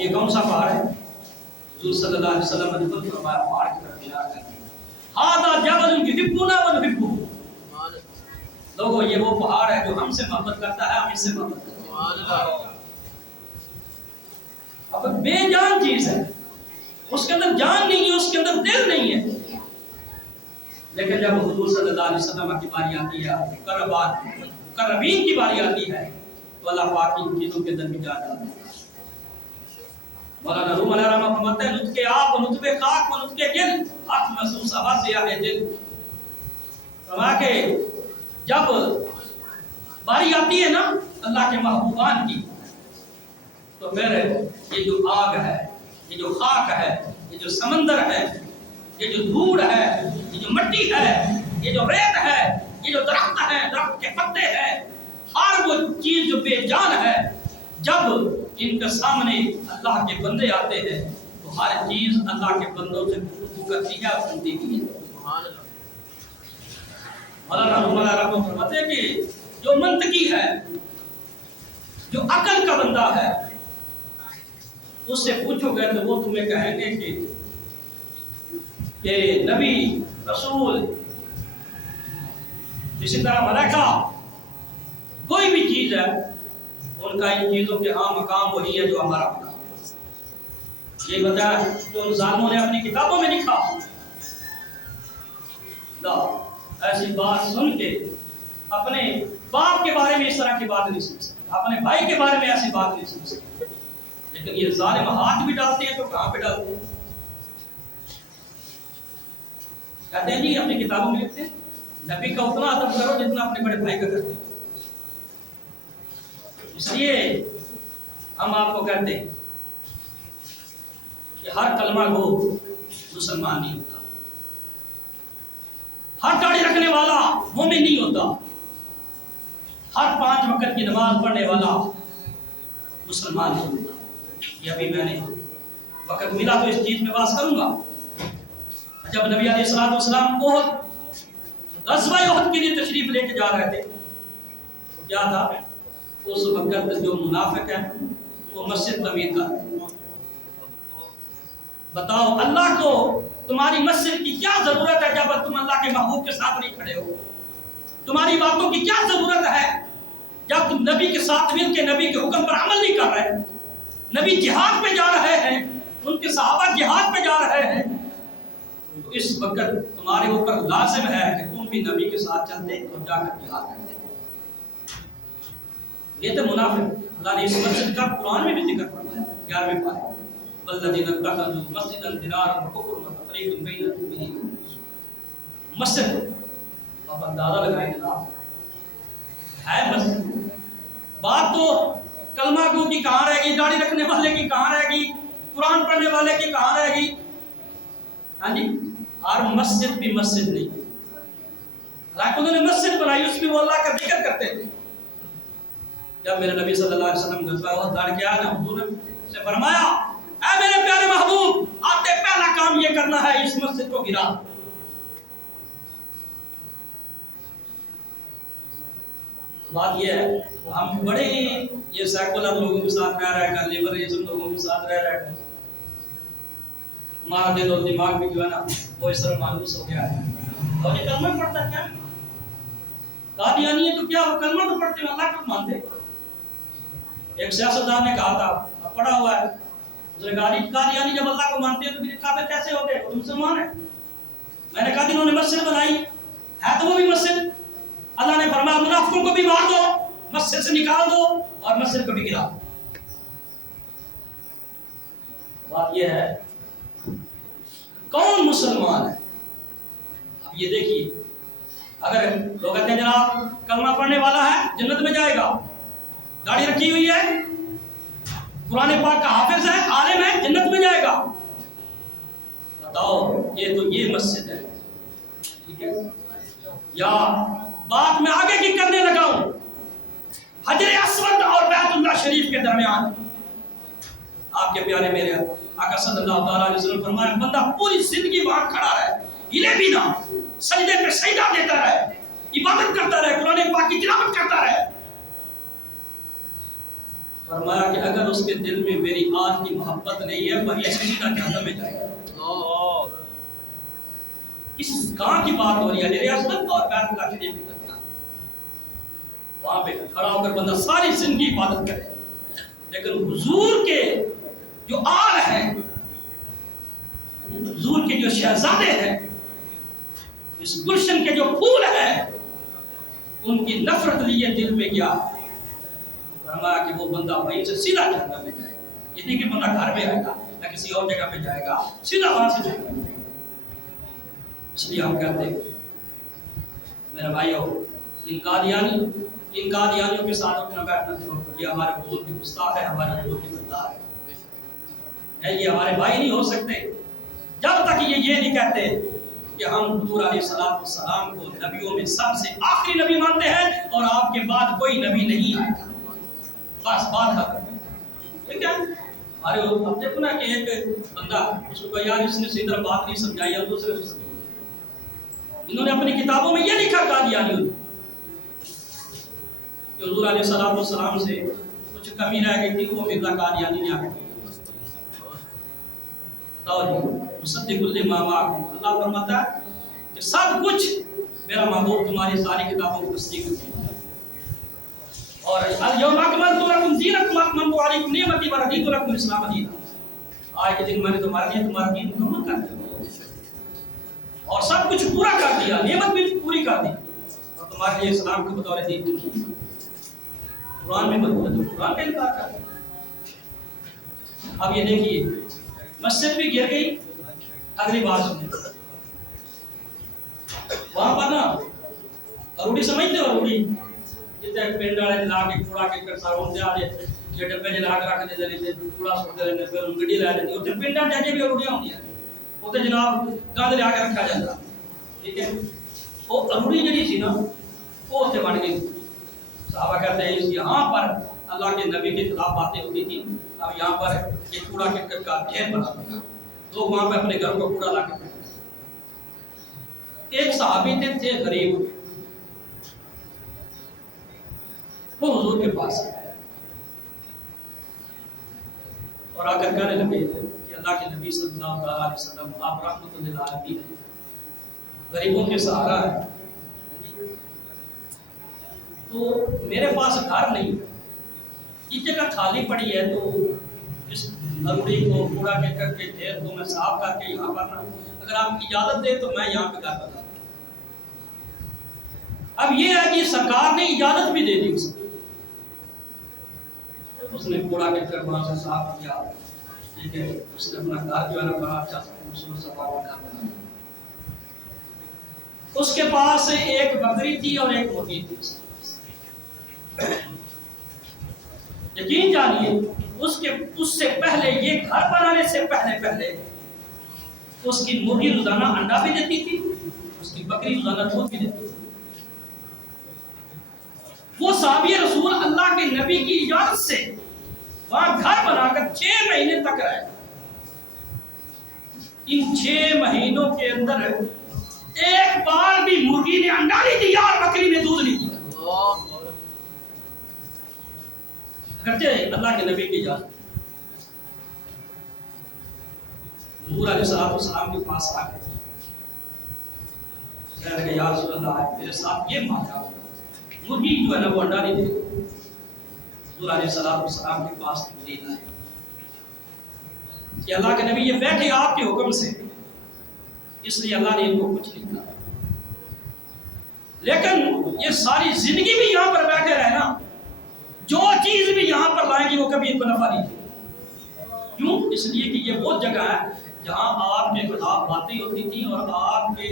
اب یہ کون سا پہاڑ ہے؟ حضور صلی اللہ علیہ وسلم نے خود فرمایا پہاڑ کی طرف اشارہ کر دیا، ھذا جبل یحبنا ونحبہ، لوگوں یہ وہ پہاڑ ہے جو ہم سے محبت کرتا ہے، ہم اس سے محبت کرتے ہیں۔ اب بے جان چیز ہے، اس کے اندر جان نہیں ہے، اس کے اندر دل نہیں ہے، لیکن جب حضور صلی اللہ علیہ وسلم کی باری آتی ہے، مقربین کی باری آتی ہے، تو اللہ پاک ان چیزوں کے اندر بھی جان ڈالتا ہے۔ مولانا روم علیہ الرحمہ فرماتے ہیں نطق آب و نطق خاک و نطق گل حق محسوس آواز دیا ہے دل، فرما کہ جب باری آتی ہے نا اللہ کے محبوبان کی، تو پھر یہ جو آگ ہے، یہ جو خاک ہے، یہ جو سمندر ہے، یہ جو دھوڑ ہے، یہ جو مٹی ہے، یہ جو ریت ہے، یہ جو درخت ہے، درخت کے پتے ہیں، ہر وہ چیز جو بے جان ہے، جب ان کے سامنے اللہ کے بندے آتے ہیں تو ہر چیز اللہ کے بندوں سے گفتگو کرتی ہے اور سنتی بھی ہے۔ مولانا فرماتے ہیں کہ جو منطقی ہے، جو عقل کا بندہ ہے، اس سے پوچھو گے تو وہ تمہیں کہیں گے کہ نبی رسول اسی طرح ملائکہ کوئی بھی چیز ہے، ان کا ان چیزوں کے ہاں مقام وہی ہے جو ہمارا مقام ہے۔ یہ بتایا جو ان ظالموں نے اپنی کتابوں میں لکھا، ایسی بات سن کے اپنے باپ کے بارے میں اس طرح کی بات نہیں سن سکتے، اپنے بھائی کے بارے میں ایسی بات نہیں سن سکتے، لیکن یہ ظالم ہاتھ بھی ڈالتے ہیں تو کہاں پہ ڈالتے ہیں؟ کہتے ہیں جی اپنی کتابوں میں لکھتے ہیں نبی کا اتنا ادب کرو جتنا اپنے بڑے بھائی کا کرتے ہیں۔ اس لیے ہم آپ کو کہتے ہیں کہ ہر کلمہ گو مسلمان نہیں ہوتا، ہر داڑھی رکھنے والا مومن نہیں ہوتا، ہر 5 وقت کی نماز پڑھنے والا مسلمان نہیں ہوتا۔ یہ ابھی میں نے وقت ملا تو اس چیز میں بات کروں گا۔ جب نبی علیہ الصلوۃ والسلام غزوہ احد کے لیے تشریف لے کے جا رہے تھے تو کیا تھا، اس وقت جو منافق ہے وہ مسجد تعمیر کر رہے ہیں۔ بتاؤ اللہ کو تمہاری مسجد کی کیا ضرورت ہے جب تم اللہ کے محبوب کے ساتھ نہیں کھڑے ہو؟ تمہاری باتوں کی کیا ضرورت ہے جب تم نبی کے ساتھ مل کے نبی کے حکم پر عمل نہیں کر رہے؟ نبی جہاد پہ جا رہے ہیں، ان کے صحابہ جہاد پہ جا رہے ہیں، تو اس وقت تمہارے اوپر لازم ہے کہ تم بھی نبی کے ساتھ چلتے اور جا کر جہاد کرتے۔ یہ تو منافق۔ اللہ نے اس مسجد کا قرآن میں بھی ذکر فرمایا 11ویں پارے والذین اتخذوا مسجدا ضرارا وکفرا وتفریقا بین المؤمنین۔ مسجد آپ اندازہ لگائیں جناب، ہے مسجد، بات تو کلمہ گو کی کہاں رہے گی، داڑھی رکھنے والے کی کہاں رہے گی، قرآن پڑھنے والے کی کہاں رہے گی؟ ہاں جی، اور مسجد بھی مسجد نہیں۔ حالانکہ انہوں نے مسجد بنائی، اس میں وہ اللہ کا ذکر کرتے تھے۔ جب میرے نبی صلی اللہ علیہ وسلم غزوہ احد لڑ کے آیا نا، حضور نے سے فرمایا اے میرے پیارے محبوب، آپ نے پہلا کام یہ کرنا ہے اس مسجد کو گرا۔ بات یہ ہے ہم بڑے یہ سیکولر لوگوں کے ساتھ رہ کر، لیبرلزم لوگوں کے ساتھ رہ کر ہمارا دل اور دماغ بھی جو ہے نا وہ اس طرح مانوس ہو گیا ہے۔ اور یہ کلمہ پڑھتا کیا؟ قادیانی ہے تو کیا وہ کلمہ تو پڑھتے ہیں، اللہ کو مانتے۔ ایک سیاستدان نے کہا تھا، پڑھا ہوا ہے، اس نے کہا قادیانی جب اللہ کو مانتے ہیں تو پھر کافر کیسے ہو گئے؟ وہ مسلمان ہے۔ میں نے کہا کہ انہوں نے مسجد بنائی ہے تو وہ بھی مسجد، اللہ نے فرمایا منافقوں کو بھی مار دو، مسجد سے نکال دو اور مسجد کو بھی گرا دو۔ بات یہ ہے کون مسلمان ہے؟ اب یہ دیکھیے، اگر لوگ کہتے ہیں جناب کلمہ پڑھنے والا ہے جنت میں جائے گا، داڑھی رکھی ہوئی ہے، قرآن پاک کا حافظ ہے، عالم ہے، جنت میں جائے گا، بتاؤ یہ تو یہ مسجد ہے، ٹھیک ہے؟ یا بات میں آگے کی کرنے لگا ہوں، حجر اسود اور بیت اللہ شریف کے درمیان آپ کے پیارے میرے آقا صلی اللہ تعالیٰ علیہ وسلم فرمایا بندہ پوری زندگی وہاں کھڑا رہے، ہلے بھی نہ، سجدے پہ سجدہ دیتا رہے، عبادت کرتا رہے، قرآن پاک کی تلاوت کرتا رہے، فرمایا کہ اگر اس کے دل میں میری آل کی محبت نہیں ہے وہی سیدھا جہنم میں جائے گا۔ اس کہاں کی بات ہو رہی ہے؟ ریاست اور بیت اللہ شریف کی درمیان، وہاں پہ کھڑا ہو کر بندہ ساری زندگی عبادت کرے، لیکن حضور کے جو آل ہیں، حضور کے جو شہزادے ہیں، اس گلشن کے جو پھول ہیں، ان کی نفرت لیے دل میں کیا ہے؟ فرمایا کہ وہ بندہ وہیں سے سیدھا جہنم میں جائے گا۔ یہ نہیں کہ بندہ گھر میں آئے گا یا کسی اور جگہ پہ جائے گا، سیدھا وہاں سے جائے گا۔ اس لیے ہم کہتے ہیں میرے بھائیوں، ان قادیانیوں کے ساتھ اپنا بیٹھنا چھوڑ کر، یہ ہمارے حضور کے گستاخ ہے، ہمارے حضور کے غدار ہے، یہ ہمارے بھائی نہیں ہو سکتے جب تک یہ نہیں کہتے کہ ہم حضور علیہ السلام کو نبیوں میں سب سے آخری نبی مانتے ہیں اور آپ کے بعد کوئی نبی نہیں آئے گا۔ بس بات ختم۔ ٹھیک ہے؟ ہمارے اب دیکھو نا کہ ایک بندہ اس کو یار اس نے صحیح طرح بات نہیں سمجھائی اور دوسرے سے سمجھائی، انہوں نے اپنی کتابوں میں یہ لکھا قادیانیوں نے کہ حضور علیہ السلام سے کچھ کمی رہ گئی تھی، وہ مرزا قادیانی نے آ کے مصدق لما معکم، اللہ فرماتا ہے کہ سب کچھ میرا محبوب تمہاری ساری کتابوں کو تصدیق کرتا ہے، اور الیوم اکملت لکم دینکم واتممت علیکم نعمتی ورضیت لکم الاسلام دینا، آج کے دن میں نے تمہارے لیے تمہارا دین مکمل کر دیا اور سب کچھ پورا کر دیا، نعمت بھی پوری کر دی، اور تمہارے لیے اسلام کو بطور دین قرآن میں موجود ہے، قرآن کا انکار کر دیا۔ اب یہ دیکھیے مسجد بھی گر گئی، اگلی بات سنیں، وہاں پر نا روڑی سمجھتے ہو؟ روڑی جتنے پنڈ والے لا کے کوڑا کے کر سارا ہوتے آ رہے یہ ڈبے جلا کے رکھ دیتے رہتے، کوڑا سوٹتے رہتے، پھر ان گڈی لے جاتی، اتنے پنڈ جاجے بھی روڑیاں ہوتی ہیں، اتنے جناب گند لیا کے رکھا جاتا، ٹھیک ہے؟ وہ روڑی جڑی سی نا وہ اتنے بن گئی۔ صحابہ کہتے ہیں یہاں پر اللہ کے نبی کے خلاف باتیں ہوتی تھی، اب یہاں پر یہ کوڑا کرکٹ کا ڈھیر بنا دیا، لوگ وہاں پہ اپنے گھر کو کوڑا لا کے پھینکتے۔ ایک صحابی تھے غریب، وہ حضور کے پاس آئے اور آ کر کہنے لگے کہ اللہ کے نبی صلی اللہ علیہ وسلم آپ رحمت للعالمین ہیں، غریبوں کے سہارا ہے، تو میرے پاس گھر نہیں، یہ جگہ خالی پڑی ہے، تو اس روڑی کو کوڑا کر کے ڈھیر کو میں صاف کر کے یہاں پر نا اگر آپ اجازت دیں تو میں یہاں پہ گھر بتا دوں۔ اب یہ ہے کہ سرکار نے اجازت بھی دے دی، اس نے کوڑا کر وہاں سے صاف کیا، ٹھیک ہے، اس نے اپنا گھر جو ہے نا بڑا اچھا خوبصورت سا گھر بنا۔ اس کے پاس ایک بکری تھی اور ایک مرغی تھی، یقین جانیے اس سے پہلے یہ گھر بنانے سے پہلے اس کی مرغی روزانہ انڈا بھی دیتی تھی، اس کی بکری روزانہ دودھ بھی دیتی تھی۔ وہ صحابی رسول اللہ کے نبی کی اجازت سے وہاں گھر بنا کر 6 مہینے تک رہے۔ ان 6 مہینوں کے اندر ایک بار بھی مرغی نے انڈا نہیں دیا اور بکری نے دودھ نہیں دیا، کرتے اللہ کے نبی کی اجازت۔ حضور علیہ السلام کے پاس آ گئے، کہنے لگے یا رسول اللہ میرے ساتھ یہ معاملہ، مرغی جو ہے نا وہ انڈا نہیں دے۔ حضور علیہ السلام کے پاس دلیل آئے کہ اللہ کے نبی یہ بیٹھے آپ کے حکم سے، اس لیے اللہ نے ان کو کچھ نہیں کہا، لیکن یہ ساری زندگی بھی یہاں پر بیٹھے رہنا، جو چیز بھی یہاں پر لائیں گی وہ کبھی ان کو نفع نہیں دے۔ کیوں؟ اس لیے کہ یہ وہ جگہ ہے جہاں آپ کے خلاف باتیں ہوتی تھیں اور آپ کے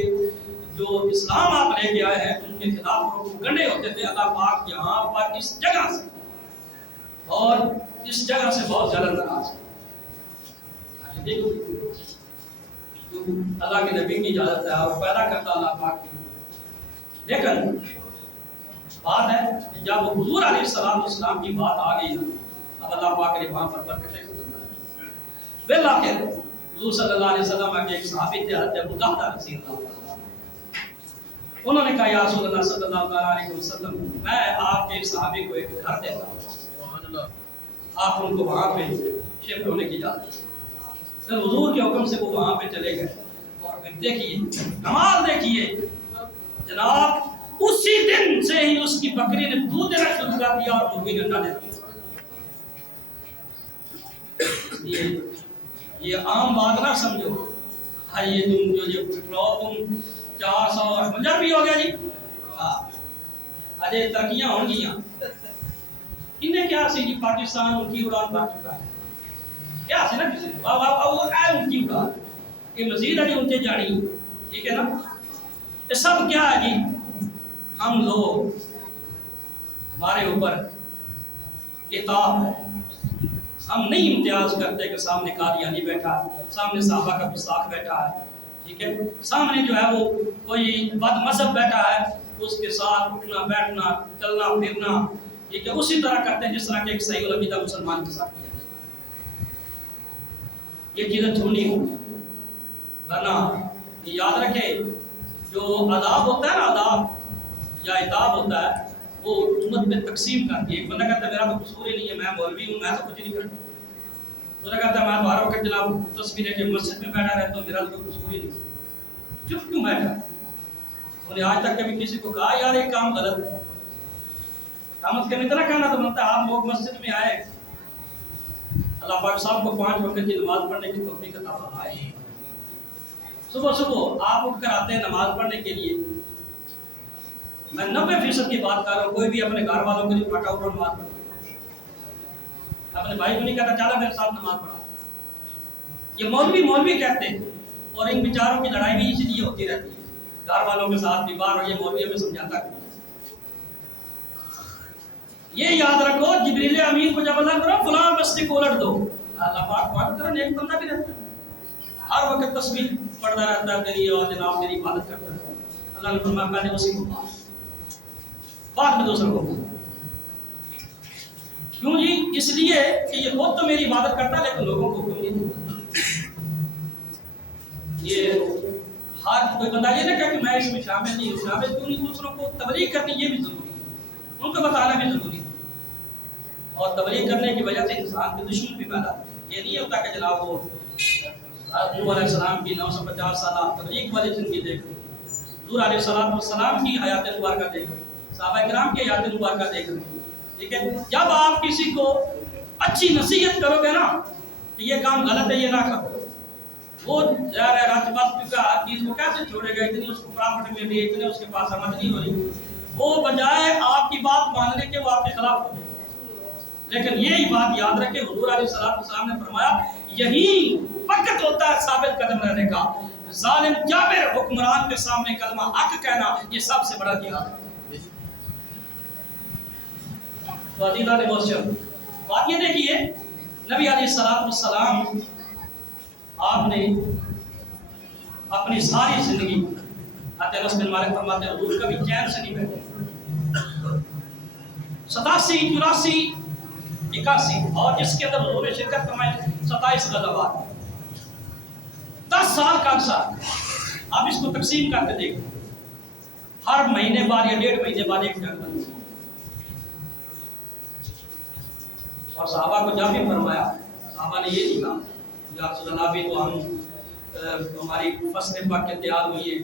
جو اسلام آپ لے کے آئے ہیں ان کے خلاف گنڈے ہوتے تھے۔ اللہ پاک یہاں پر اس جگہ سے اور اس جگہ سے بہت زیادہ ناراض ہے۔ اللہ کے نبی کی اجازت ہے اور پیدا کرتا اللہ پاک کی، لیکن بات ہے کہ جب حضور علیہ السلام کی بات آ گئی اب اللہ پاک نے وہاں پر برکتیں ختم کر دی۔ بالآخر حضور صلی اللہ علیہ وسلم کے ایک صحابی تھے حضرت ابو دحدہ رضی اللہ عنہ، انہوں نے کہا یا رسول اللہ صلی اللہ علیہ وسلم میں آپ کے صحابی کو ایک گھر دیتا ہوں، آپ ان کو وہاں پہ شفٹ ہونے کی اجازت دی۔ پھر حضور کے حکم سے وہ وہاں پہ چلے گئے اور پھر دیکھیے کمال دیکھیے جناب، اسی دن سے ہی اس کی بکری نے دودھ دینا شروع کر دیا اور مرغی نے نہ دینا۔ یہ عام بات نہ سمجھو، یہ تم جو تم 458 بھی ہو گیا جی، ہاں اجے ترقیاں ہو گیا، انہیں کیا سی جی پاکستان ان کی اڑان بن چکا ہے، کیا سی نا کسی وہ ہے ان کی اڑان، یہ مزید ہے ان سے جانی، ٹھیک ہے نا؟ یہ سب کیا ہے جی؟ ہم لوگ ہمارے اوپر عتاب ہے، ہم نہیں امتیاز کرتے کہ سامنے قادیانی بیٹھا ہے، سامنے صحابہ کا گستاخ بیٹھا ہے، ٹھیک ہے، سامنے جو ہے وہ کوئی بد مذہب بیٹھا ہے، اس کے ساتھ اٹھنا بیٹھنا چلنا پھرنا، ٹھیک ہے، اسی طرح کرتے ہیں جس طرح کہ ایک صحیح العقیدہ مسلمان کے ساتھ کیا جاتا ہے۔ یہ چیزیں چھوڑنی ہوگی، ورنہ یاد رکھے جو عذاب ہوتا ہے نا، عذاب یا عتاب ہوتا ہے، وہ امت میں تقسیم کر دی۔ ایک بندہ کہتا ہے میرا تو قصور ہی نہیں ہے، میں مولوی ہوں، میں تو کچھ نہیں کرتا۔ دوسرا کہتا ہے میں تو ہر وقت جناب تصویر ہے کہ مسجد میں بیٹھا رہتا ہوں، میرا تو کوئی قصور ہی نہیں۔ چپ کیوں بیٹھا؟ انہوں نے آج تک کبھی کسی کو کہا یار ایک کام غلط ہے؟ کامت کرنے اتنا کہنا تو بنتا ہے آپ لوگ مسجد میں آئے، اللہ پاک صاحب کو 5 وقت کی نماز پڑھنے کی توفیق عطا فرمائے۔ صبح صبح آپ اٹھ کر آتے ہیں نماز پڑھنے کے لیے، میں 90% کی بات کر رہا ہوں، کوئی بھی اپنے گھر والوں کے لیے پھٹا اٹھا نماز پڑھتا، اپنے بھائی کو نہیں کہتا چلا میرے ساتھ نماز پڑھا۔ یہ مولوی کہتے ہیں، اور ان بیچاروں کی لڑائی بھی اسی لیے ہوتی رہتی ہے، گھر والوں کے ساتھ بھی بار، اور یہ مولوی ہمیں سمجھاتا ہے۔ یہ یاد رکھو جبریل امین کو جب اللہ کرو فلاں بستی کو الٹ دو، اللہ پاک بات کرو ایک بندہ بھی رہتا ہے ہر وقت تسبیح پڑھتا رہتا ہے تیری، اور جناب تیری عبادت کرتا ہے۔ اللہ نے فرمایا پہلے اسی کو بعد میں دوسروں کو۔ کیوں جی؟ اس لیے کہ یہ خود تو میری عبادت کرتا ہے لیکن لوگوں کو حکم نہیں دیتا۔ یہ ہر کوئی بندہ یہ نہ کہے کہ میں اس میں شامل نہیں ہوں، شامل کیوں نہیں؟ دوسروں کو تبلیغ کرنی یہ بھی ضروری ہے، ان کو بتانا بھی ضروری ہے، اور تبلیغ کرنے کی وجہ سے انسان کے دشمن بھی پیدا ہوتے ہیں۔ یہ نہیں ہوتا کہ جناب وہ نوح علیہ السلام کی 950 سالہ تبلیغ والی زندگی دیکھ رہے، حضور علیہ السلام کی حیات مبارکہ دیکھ رہے، صحابہ کرام کی حیات مبارکہ دیکھ رہے، ٹھیک ہے؟ جب آپ کسی کو اچھی نصیحت کرو گے نا کہ یہ کام غلط ہے یہ نہ کرو، وہ ظاہر ہے رات بات کا چیز کو کیسے چھوڑے گا؟ اتنی اس کو پراپرٹی مل رہی ہے، اتنے اس کے پاس سمجھ نہیں ہو رہی، وہ بجائے آپ کی بات ماننے کے وہ آپ کے خلاف ہو جائے۔ لیکن یہی بات یاد رکھے حضور علیہ السلام نے فرمایا یہی وقت ہوتا ہے ثابت قدم رہنے کا، ظالم جابر حکمران کے سامنے کلمہ حق کہنا یہ سب سے بڑا جہاد ہے۔ تو عزیزہ نے بات یہ دیکھیے، نبی علیہ السلام آپ نے اپنی ساری زندگی انس بن مالک فرماتے ہیں حضور کبھی چین سے نہیں بیٹھے، 87 84 81 اور جس کے اندر حضور نے شرکت فرمائی 27 غزوات، 10 سال کا عرصہ۔ آپ اس کو تقسیم کر کے دیکھیں، ہر مہینے بعد یا 1.5 مہینے بعد ایک جنگ بنتی، اور صحابہ کو جب بھی فرمایا صحابہ نے یہ نہیں کہا یا رسول اللہ بھی تو ہماری فصلیں پک کے تیار ہوئی ہے،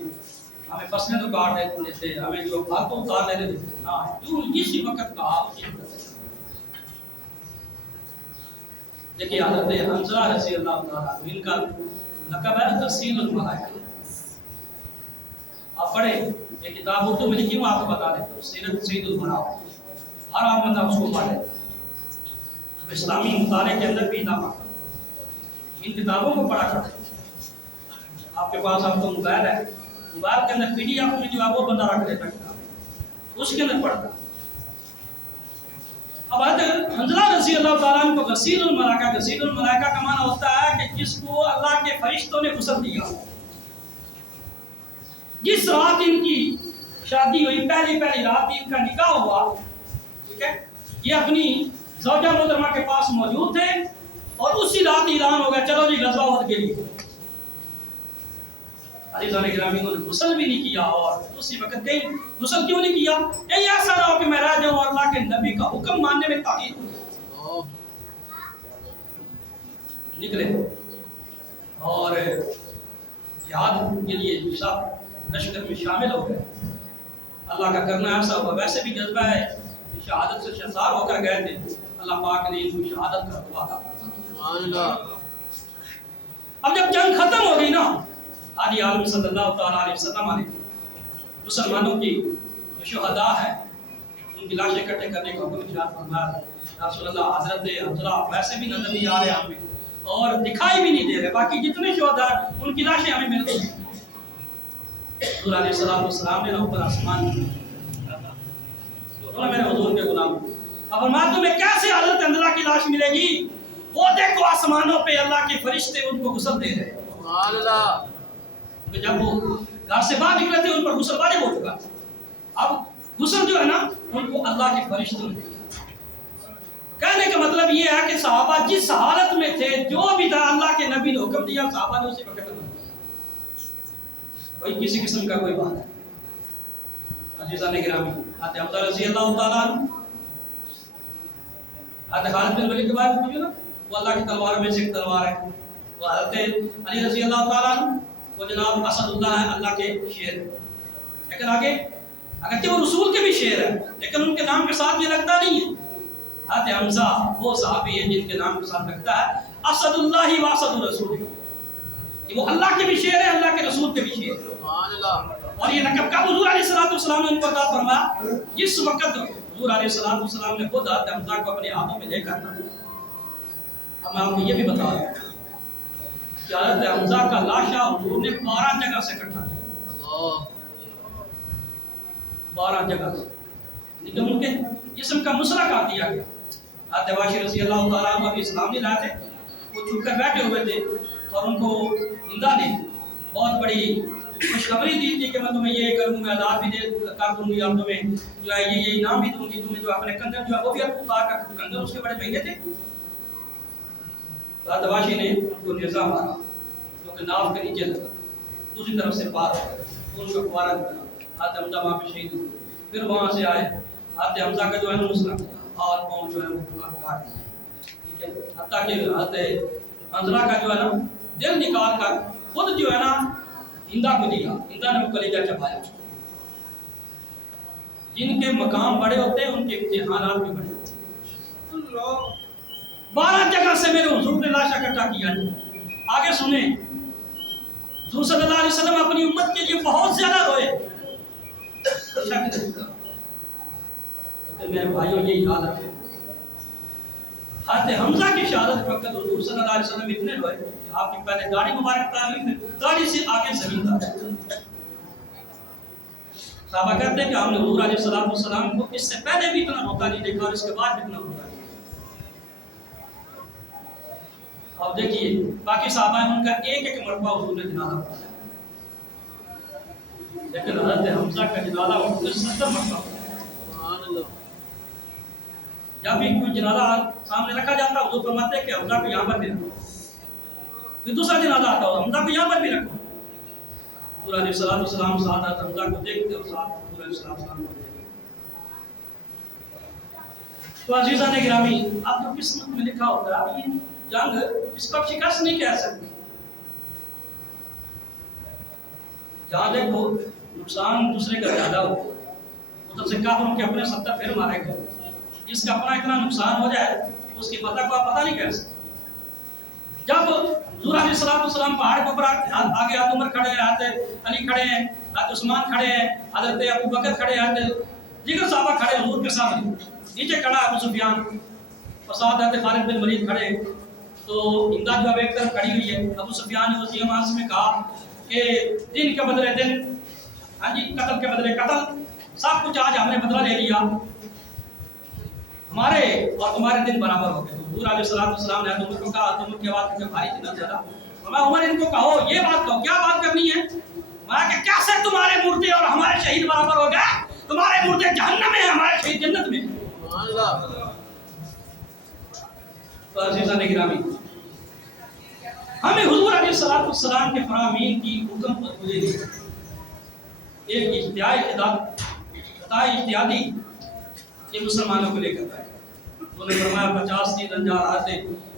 ہمیں فصلیں تو کاٹ دیتے، ہمیں جو پھل تو اتار لینے دیتے، ہاں جو اسی وقت کہا اسی وقت۔ دیکھیے حضرت حنظلہ رضی اللہ تعالیٰ ان کا لقب ہے تفصیل الملائکہ۔ آپ پڑھیں یہ کتاب اردو میں لکھی، میں آپ کو بتا دیتا ہوں، سیرت سید المناو، ہر آپ بندہ اس کو پڑھے، اسلامی مطالعے کے اندر بھی اضافہ ان کتابوں کو پڑھا کرتے۔ آپ کے پاس آپ کو موبائل ہے، موبائل کے اندر PDF میں جو ہے وہ بندہ رکھ لیتا کتاب، اس کے اندر پڑھتا۔ اب حضرت حنظلہ رضی اللہ تعالیٰ عنہ کو غسیل الملائکہ، غسیل الملائکہ کا معنی ہوتا ہے کہ جس کو اللہ کے فرشتوں نے غسل دیا۔ جس رات ان کی شادی ہوئی، پہلی رات ان کا نکاح ہوا، ٹھیک ہے، یہ اپنی زوجہ محترمہ کے پاس موجود تھے، اور اسی رات اعلان ہو گیا چلو جی غزوہ احد کے لیے۔ عزیزان گرامی انہوں نے غسل بھی نہیں کیا، اور اسی وقت کہیں غسل کیوں نہیں کیا؟ یہ ایسا نہ ہو کہ میں رہ جاؤں اور اللہ کے نبی کا حکم ماننے میں تاخیر ہو جائے۔ نکلے اور جہاد کے لیے سب لشکر میں شامل ہو گئے. اللہ کا کرنا ایسا ہوا، ویسے بھی جذبہ ہے شہادت سے شرمسار ہو کر گئے تھے، اللہ پاک نے ان کو شہادت کا وعدہ فرمایا. اب جب جنگ ختم ہو گئی نا، حاجی عالم صلی اللہ تعالیٰ علیہ وسلم نے مسلمانوں کی جو شہداء ہیں ان کی لاشیں اکٹھے کرنے کا حکم ارشاد فرمایا. رسول اللہ حضرت حنظلہ ویسے بھی نظر نہیں آ رہے ہمیں اور دکھائی بھی نہیں دے رہے، باقی جتنے شہداء ان کی لاشیں ہمیں مل گئی. حضور علیہ السلام نے اوپر آسمان میرے حضور کے غلام، اب فرمایا تمہیں کیسے حضرت حنظلہ کی لاش ملے گی؟ وہ دیکھو آسمانوں پہ اللہ کے فرشتے ان کو غسل دے رہے ہیں. سبحان اللہ. جب وہ گھر سے باہر نکلے تھے ان پر غسل واجب ہو چکا. اب غسل جو ہے نا ان کو اللہ کے فرشتوں نے دیا. کہنے کا مطلب یہ ہے کہ صحابہ جس حالت میں تھے، جو بھی تھا اللہ کے نبی نے حکم دیا صحابہ نے اسی وقت کرنا، کوئی کسی قسم کا کوئی بات ہے. عزیزان گرامی، حضرت حمزہ رضی اللہ تعالیٰ عنہ، حضرت خالد بن ولید کے بارے میں پوچھو نا، وہ اللہ کی تلوار میں سے ایک تلوار ہے. وہ حضرت علی رضی اللہ تعالیٰ عنہ، وہ جناب اسد اللہ ہے، اللہ کے شیر. لیکن آگے اگرچہ وہ رسول کے بھی شیر ہے لیکن ان کے نام کے ساتھ یہ لگتا نہیں ہے. حضرت حمزہ وہ صحابی ہیں جن کے نام کے ساتھ لگتا ہے اسد اللہ و اسد الرسول، کہ وہ اللہ کے بھی شیر ہے، اللہ کے رسول کے بھی شیر ہے. سبحان اللہ. اور یہ لقب کب حضور علیہ السلام نے ان کو عطا فرمایا؟ جس وقت حضور علیہ السلام نے خود حضرت حمزہ کو اپنے ہاتھوں میں لے کر، اب میں آپ کو یہ بھی بتا دوں کہ حضرت حمزہ کا لاشا حضور نے 12 جگہ سے اکٹھا کیا. 12 جگہ سے، لیکن ان کے جسم کا مسئلہ کاٹ دیا گیا. حضرت واشی رضی اللہ تعالیٰ عنہ ابھی اسلام نہیں لائے تھے، وہ چھپ کر بیٹھے ہوئے تھے اور ان کو ہندا نے بہت بڑی خوشخبری دی تھی کہ میں تمہیں یہ کروں گا، اعزاز بھی دے کر دوں گی، اور تمہیں جو ہے یہ انعام بھی دوں گی، تمہیں جو اپنے کندھر جو ہے وہ بھی اتار کر، کندھر اس کے بڑے مہنگے تھے. حضرت واشی نے ان کو نیزہ مارا جو کہ ناف کے نیچے لگا، دوسری طرف سے پار ہو گیا، ان کو فوراً کرا. حضرت حمزہ وہاں پہ شہید ہوئے. پھر وہاں سے آئے حضرت حمزہ کا جو ہے نا مسئلہ اور قوم جو ہے وہ کاٹ دیا. ٹھیک ہے، حتیٰ کہ حضرت حنظلہ کا جو ہے نا دل نکال کر خود جو ہے نا ہندا کو دیا، ہندا نے وہ کلیجہ چبایا. جن کے مقام بڑے ہوتے ہیں ان کے امتحانات بھی بڑے ہوتے ہیں. 12 جگہ سے میرے حضور نے لاشا اکٹھا کیا. آگے سنیں، حضور صلی اللہ علیہ وسلم اپنی امت کے لیے بہت زیادہ روئے. میرے بھائیوں یہ یاد رکھیں، حضرت حمزہ کی شہادت وقت حضور صلی اللہ علیہ وسلم اتنے روئے کہ آپ کی پہلے داڑھی مبارک طے ہوئی، پھر داڑھی سے آگے زمین تھا. صحابہ کہتے ہیں کہ ہم نے حضور علیہ السلام کو اس سے پہلے بھی اتنا روتا نہیں دیکھا اور اس کے بعد بھی اتنا روتا نہیں. اب دیکھیے باقی صحابہ ہیں ان کا ایک ایک مرتبہ حضور نے جنازہ پڑھا، لیکن حضرت حمزہ کا جنازہ حضور نے 70 مرتبہ پڑھا. جب بھی کوئی جنازہ سامنے رکھا جاتا حضور فرماتے ہیں کہ حمزہ کو یہاں پر بھی رکھو. پھر دوسرا جنازہ آتا ہو حمزہ کو یہاں پر بھی رکھو. حضور علیہ السلام ساتھ حضرت حمزہ کو دیکھتے اور ساتھ حضور علیہ السلام کو دیکھتے. تو عزیزان گرامی، اب جو قسمت میں لکھا ہوتا ہے یہ جنگ اس کو شکست نہیں کہہ سکتے. جہاں دیکھو نقصان دوسرے کا زیادہ ہو، ادھر سے کافروں کے اپنے 70 پھر مارے گئے. جس کا اپنا اتنا نقصان ہو جائے اس کی فتح کو آپ پتہ نہیں کہہ سکتے. جب حضور علیہ السلام پہاڑ کے اوپر آگے حضرت عمر کھڑے ہیں، حضرت علی کھڑے ہیں، حضرت عثمان کھڑے ہیں، حضرت ابو بکر کھڑے ہیں، حضرت دیگر صحابہ کھڑے حضور کے سامنے. نیچے کھڑا ابو سفیان اور ساتھ حضرت خالد بن ولید کھڑے. تو امداد جو ایک طرف کھڑی ہوئی ہے. ابو سفیان نے وسیع آواز میں کہا کہ دن کے بدلے دن، ہاں جی، قتل کے بدلے قتل، سب کچھ آج ہم نے بدلہ لے لیا، ہمارے اور تمہارے دن برابر ہو گئے. حضور علیہ السلام نے عمر کو کہا، عمر کی آواز کیونکہ بھاری تھی نا زیادہ، فرمایا عمر ان کو کہو یہ بات کہو، کیا بات کرنی ہے؟ فرمایا کہ کیسے تمہارے مردے اور ہمارے شہید برابر ہو گئے؟ تمہارے مردے جہنم میں ہیں، ہمارے شہید جنت میں. سبحان اللہ. تو عزیزان گرامی، ہمیں حضور علیہ السلام کے فرامین کی حکم پر مجھے ایک اجتہادی یہ مسلمانوں کو لے کر آئے. انہوں نے فرمایا 50 دن انجار آتے